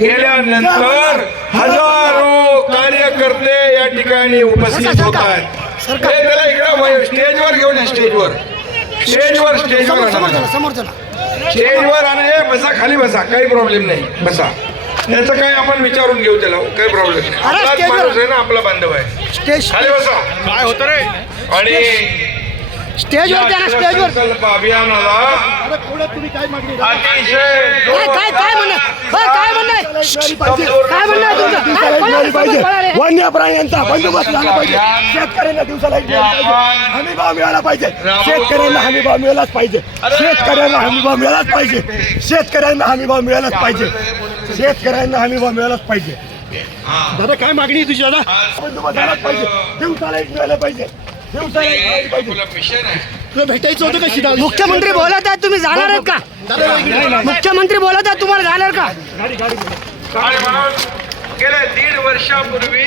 गेल्यानंतर हजारो कार्यकर्ते या ठिकाणी उपस्थित होत आहेत हे त्याला इकडे स्टेजवर घेऊन या स्टेजवर. स्टेजवर स्टेजवर स्टेजवर आणि हे बसा खाली बसा काही प्रॉब्लेम नाही. बसा. त्याचं काही आपण विचारून घेऊ त्याला काही प्रॉब्लेम नाही. आपलाच माणूस आहे ना आपला बांधव आहे. स्टेज खाली बसा. काय होतं रे? आणि स्टेजवर द्या ना स्टेजवर काय म्हणणं? काय म्हणणं? काय पाहिजे? वन्य प्राण्यांचा बंदोबस्त झाला पाहिजे. शेतकऱ्यांना दिवसाला एक मिळाला पाहिजे. हमी भाव मिळाला पाहिजे. शेतकऱ्यांना हमी भाव मिळालाच पाहिजे. शेतकऱ्यांना हमी भाव मिळालाच पाहिजे. शेतकऱ्यांना हमी भाव मिळालाच पाहिजे. शेतकऱ्यांना हमी भाव मिळालाच पाहिजे. दादा काय मागणी तुझी दादा? बंदोबस्त झालाच पाहिजे. दिवसाला एक मिळालं पाहिजे. एक आहे तुला भेटायचं होतं का सीता मुख्यमंत्री बोलत आहेत तुम्ही जाणार आहेत का? मुख्यमंत्री बोलत आहेत तुम्हाला जाणार का? गेल्या दीड वर्षापूर्वी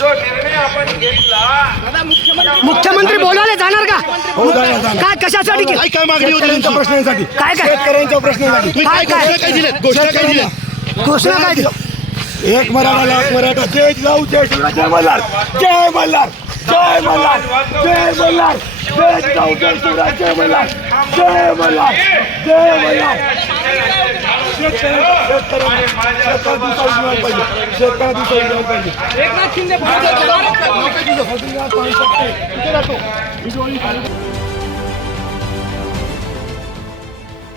जो निर्णय आपण घेतला मुख्यमंत्री बोलायला जाणार का? हो काय कशासाठी? काय काय मागणी होती तुमच्या प्रश्नांसाठी? काय काय? शेतकऱ्यांच्या प्रश्नांसाठी. काय काय? काय दिलेत घोषणा काय दिल्या? घोषणा काय दिली एक मराठा लाख मराठा. जय जाऊ जय मल्हार. जय मल्हार. जय मल्हार जय मल्हार जय जय शिवराय जय मल्हार जय मल्हार जय मल्हार। शेतकऱ्यांना शेतकऱ्यांना